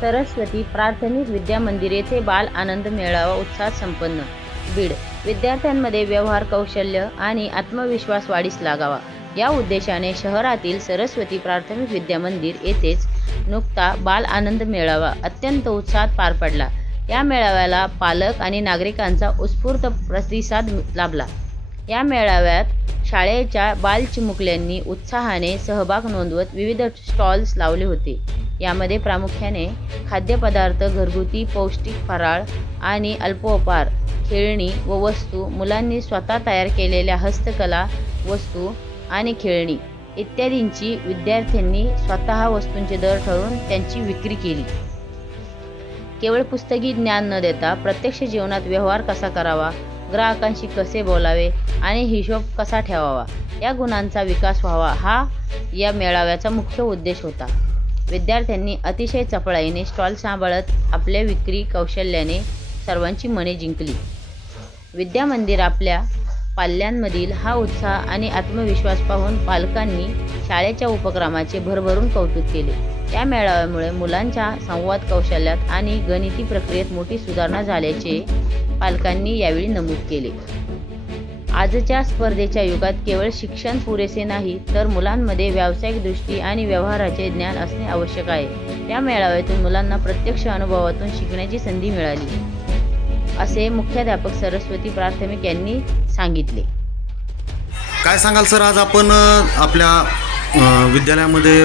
सरस्वती प्राथमिक विद्या मंदिर येथे बाल आनंद मेळावा उत्साहात संपन्न. बीड विद्यार्थ्यांमध्ये व्यवहार कौशल्य आणि आत्मविश्वास वाढीस लागावा. या उद्देशाने शहरातील सरस्वती प्राथमिक विद्या मंदिर येथेच नुकता बाल आनंद मेळावा अत्यंत उत्साहात पार पडला. या मेळाव्याला पालक आणि नागरिकांचा उत्स्फूर्त प्रतिसाद लाभला. या मेळाव्यात शाळेच्या बालचिमुकल्यांनी उत्साहाने सहभाग नोंदवत विविध स्टॉल्स लावले होते. यामध्ये प्रामुख्याने खाद्यपदार्थ घरगुती पौष्टिक फराळ आणि अल्पोपहार खेळणी व वस्तू मुलांनी स्वतः तयार केलेल्या हस्तकला वस्तू आणि खेळणी इत्यादींची विद्यार्थ्यांनी स्वतः वस्तूंचे दर ठरवून त्यांची विक्री केली. केवळ पुस्तकी ज्ञान न देता प्रत्यक्ष जीवनात व्यवहार कसा करावा? ग्राहकांशी कसे बोलावे आणि हिशोब कसा ठेवावा? या गुणांचा विकास व्हावा हा या मेळाव्याचा मुख्य उद्देश होता. विद्यार्थ्यांनी अतिशय चपळाईने स्टॉल सांभाळत आपल्या विक्री कौशल्याने सर्वांची मने जिंकली. विद्यामंदिर आपल्या पाल्यांमधील हा उत्साह आणि आत्मविश्वास पाहून पालकांनी शाळेच्या उपक्रमाचे भरभरून कौतुक केले. या मेळाव्यामुळे मुलांच्या संवाद कौशल्यात आणि गणिती प्रक्रियेत मोठी सुधारणा झाल्याचे पालकांनी यावेळी नमूद केले. आजच्या स्पर्धेच्या युगात केवळ शिक्षण पुरेसे नाही तर मुलांमध्ये व्यावसायिक दृष्टी आणि व्यवहाराचे ज्ञान असणे आवश्यक आहे. या मेळाव्यातून मुलांना प्रत्यक्ष अनुभवातून शिकण्याची संधी मिळाली असे मुख्याध्यापक सरस्वती प्राथमिक यांनी सांगितले. काय सांगाल सर आज आपण आपल्या विद्यालयामध्ये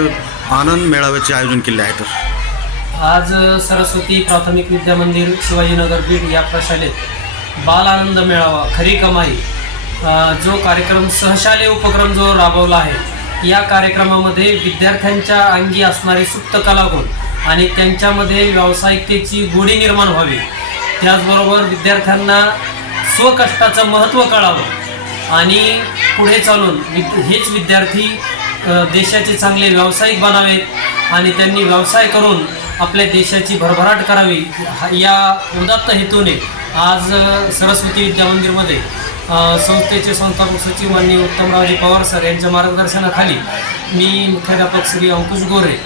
आनंद मेळाव्याचे आयोजन केले आहे तर आज सरस्वती प्राथमिक विद्या मंदिर शिवाजीनगर बीड या प्रशालेत बाल आनंद मेळावा खरी कमाई जो कार्यक्रम सहशालेय उपक्रम जो राबवला आहे या कार्यक्रमामध्ये विद्यार्थ्यांच्या अंगी असणारी सुप्त कलागुण आणि त्यांच्यामध्ये व्यावसायिकतेची गोडी निर्माण व्हावी. त्याचबरोबर विद्यार्थ्यांना स्वकष्टाचं महत्त्व कळावं आणि पुढे चालून हेच विद्यार्थी देशाचे चांगले व्यावसायिक बनावेत आणि त्यांनी व्यवसाय करून आपल्या देशाची भरभराट करावी. या उदात्त हेतूने आज सरस्वती विद्या मंदिरमध्ये संस्थेचे संस्थापक सचिव माननीय उत्तमरावजी पवार सर यांच्या मार्गदर्शनाखाली मी मुख्याध्यापक श्री अंकुश गोरे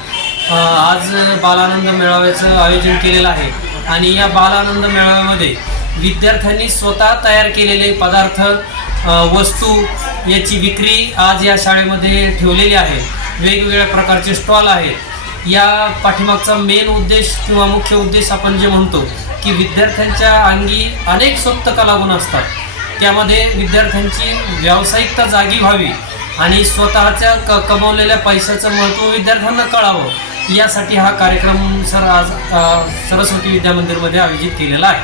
आज बालानंद मेळाव्याचं आयोजन केलेलं आहे. आणि या बालानंद मेळाव्यामध्ये विद्यार्थ्यांनी स्वतः तयार केलेले पदार्थ वस्तू याची विक्री आज या शाळेमध्ये ठेवलेली आहे. वेगवेगळ्या प्रकारचे स्टॉल आहेत. या पाठीमागचा मेन उद्देश किंवा मुख्य उद्देश आपण जे म्हणतो की विद्यार्थ्यांच्या अंगी अनेक सुप्त कलागुण असतात. त्यामध्ये विद्यार्थ्यांची व्यावसायिकता जागी व्हावी आणि स्वतःच्या क कमवलेल्या पैशाचं महत्त्व विद्यार्थ्यांना कळावं यासाठी हा कार्यक्रम सर आज सरस्वती विद्यामंदिरमध्ये आयोजित केलेला आहे.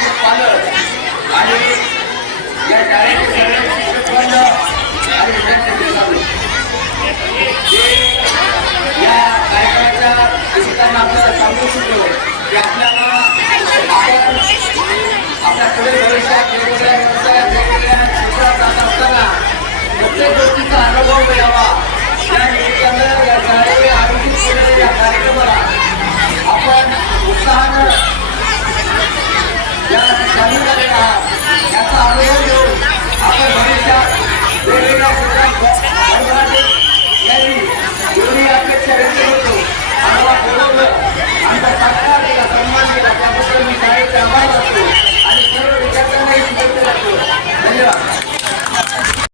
विद्यार्थ्यांचे पालक आणि या शाळेचे सगळे शिक्षकवृंद आणि विद्यार्थ्यांचे या कार्यक्रमाच्या निमित्तानं आपल्याला सांगू इच्छितो की आपल्याला आपल्या पुढे भविष्यात वेगवेगळ्या व्यवसायात वेगवेगळ्या क्षेत्रात जात असताना प्रत्येक गोष्टीचा अनुभव मिळावा. त्या निमित्तानं